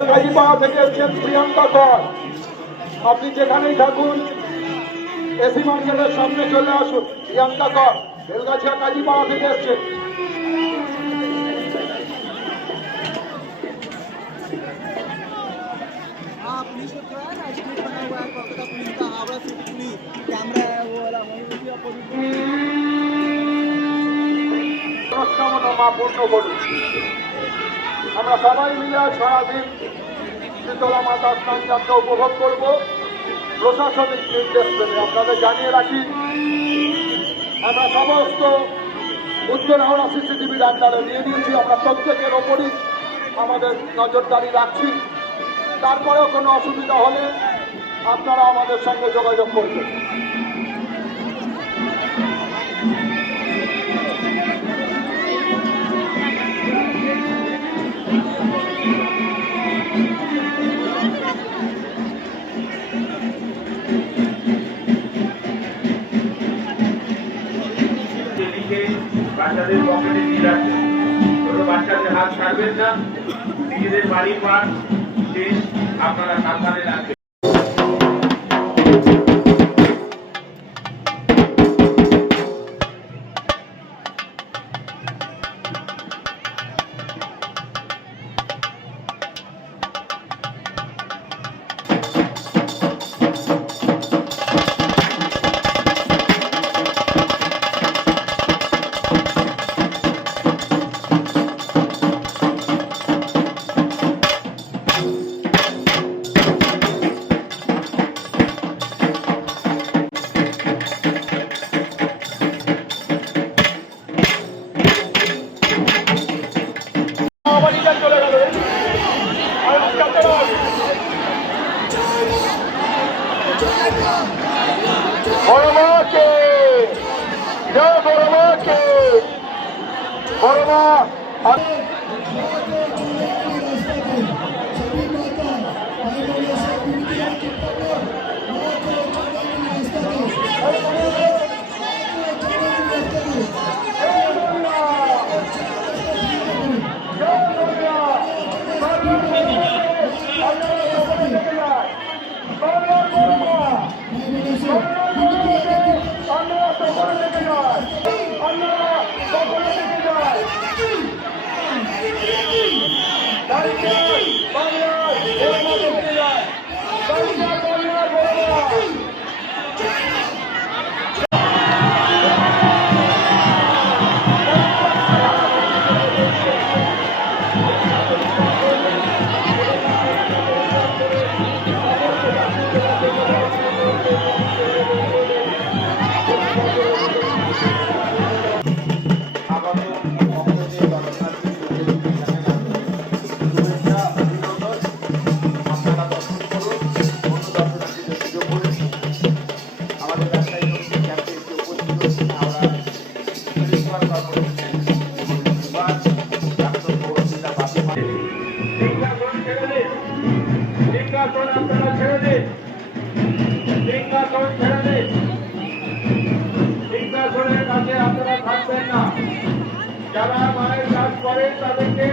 কাজীপাড়া থেকে এসছেন প্রিয়াঙ্কা কর। আপনি যেখানেই থাকুন এসি মার্কেটের সামনে চলে আসুন। প্রিয়াঙ্কা কর বেলগাছিয়া কাজীপাড়া থেকে এসছেন। पुलिस को क्या है ना स्टेट बना हुआ है कोलकाता पुलिस का हावड़ा सिटी पुलिस कैमरा है वो वाला মনস্কামনা পূর্ণ করুন। আমরা সবাই মিলে সারাদিন শীতলা মাতা স্নান যাত্রা উপভোগ করব। প্রশাসনিক নির্দেশ দেবে আপনাদের জানিয়ে রাখি, আমরা সমস্ত উত্তর হাওড়া সিসিটিভির আন্ডারে নিয়ে নিয়েছি। আমরা প্রত্যেকের ওপরই আমাদের নজরদারি রাখছি। তারপরেও কোনো অসুবিধা হলে আপনারা আমাদের সঙ্গে যোগাযোগ করবেন। বাচ্চাদের পকেটে দিয়ে রাখবেন, ছোট বাচ্চাদের হাত ছাড়বেন না। নিজেদের বাড়ির পার আপনারা সাবধানে রাখবেন। চলে গেল বড় মাকে জয় বড় মাকে বড় মা। আপনারা থাকবেন না। যারা মায়ের কাজ করেন তাদেরকে